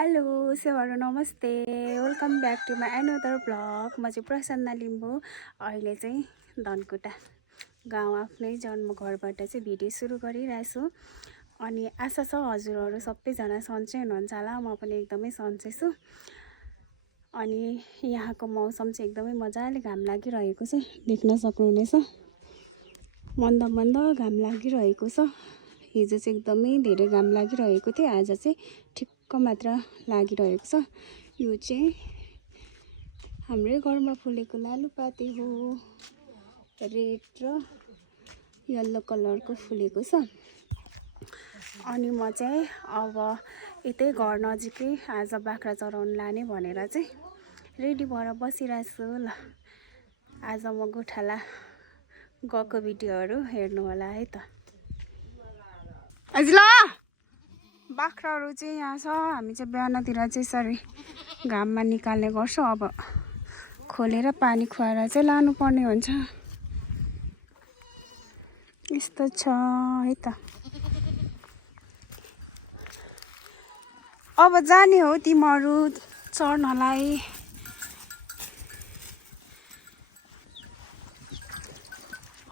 Hello सेवारो नमस्ते welcome back to my another blog. म चाहिँ प्रसन्ना लिम्बू। अहिले चाहिँ धनकुटा गाउँ आफ्नै जन्मघरबाट चाहिँ भिडियो सुरु गरिरहेछु। अनि आशा छ हजुरहरू सबैजना सन्चै हुनुहुन्छ होला। म पनि एकदमै सन्चै छु। अनि यहाँको मौसम चाहिँ एकदमै मजाले घाम लागिरहेको छ, देख्न सक्नुहुनेछ। मन्द मन्द घाम लागिरहेको छ। हिजो चाहिँ एकदमै धेरै घाम लागिरहेको थियो, आज चाहिँ ठिक्क मात्र लागिरहेको छ। यो चाहिँ हाम्रै घरमा फुलेको लालुपाते हो, रेड र येल्लो कलरको फुलेको छ। अनि म चाहिँ अब यतै घर नजिकै आज बाख्रा चराउन लाने भनेर चाहिँ रेडी भएर बसिरहेको छु। ल आज म गोठाला गएको भिडियोहरू हेर्नु होला है त। ल बाख्राहरू चाहिँ यहाँ छ। हामी चाहिँ बिहानतिर चाहिँ यसरी घाममा निकाल्ने गर्छौँ। अब खोलेर पानी खुवाएर चाहिँ लानुपर्ने हुन्छ। यस्तो छ है त। अब जाने हो तिमीहरू चढ्नलाई।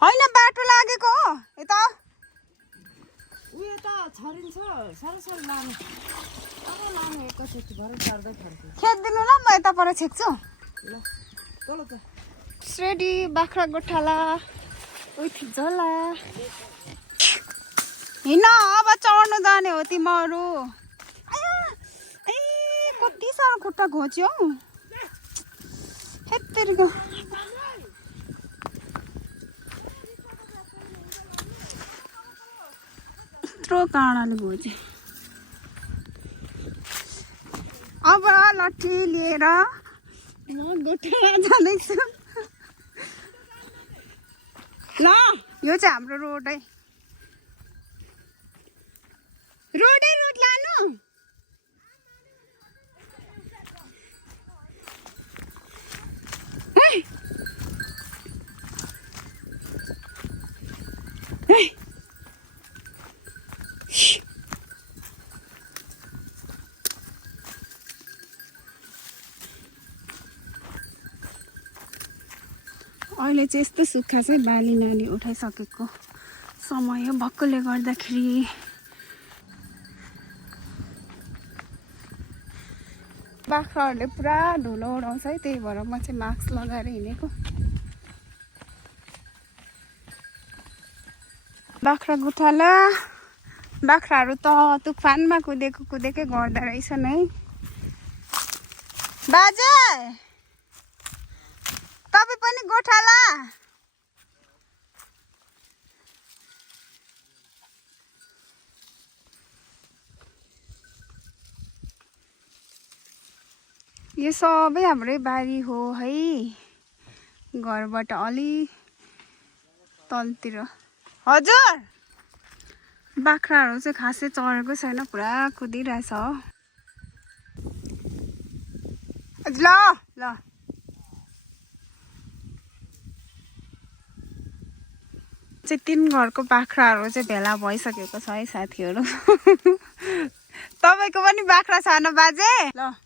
होइन बाटो लागेको हो यता। उयो त छरिन्छ सरसर लानु। अब लानु एकैचोटि भरे चढ्दै फर्किन्छ। खेद्दिनु ल, म यता पर छेक्छु। ल चलो त। रेडी बाख्रा गोठाला उठ झोला। हिँड अब चढ्नु जाने हो तिमीहरू। ए कति साह्रो खुट्टा घोच्यो हौ। हेत्तेरीको यत्रो काँडाले घोच्यो। अब लट्ठी लिएर म गोठाला जाँदैछु। ल यो चाहिँ हाम्रो रोड है। रोड लानु। अहिले चाहिँ यस्तो सुक्खा चाहिँ बाली नाली उठाइसकेको समय हो भक्कले गर्दाखेरि। बाख्राहरूले पुरा धुलो उडाउँछ है, त्यही भएर म चाहिँ मास्क लगाएर हिँडेको। बाख्रा गोठाला बाख्राहरू त तुफानमा कुदेकै गर्दो रहेछन् है। बाजे तपाईँ पनि गोठाला। यो सबै हाम्रै बारी हो है, घरबाट अलि तलतिर। हजुर बाख्राहरू चाहिँ खासै चढेको छैन, पुरा कुदिरहेछ। ल ल चाहिँ 3 घरको बाख्राहरू चाहिँ भेला भइसकेको छ है साथीहरू। तपाईँको पनि बाख्रा छ न बाजे? ल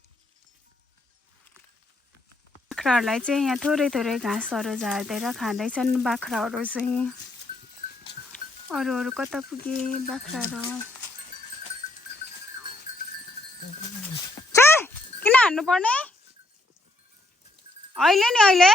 बाख्राहरूलाई चाहिँ यहाँ थोरै थोरै घाँसहरू झार्दै खाँदैछन् बाख्राहरू चाहिँ। अरू कता पुगे बाख्राहरू? किन हान्नु पर्ने अहिले नि अहिले?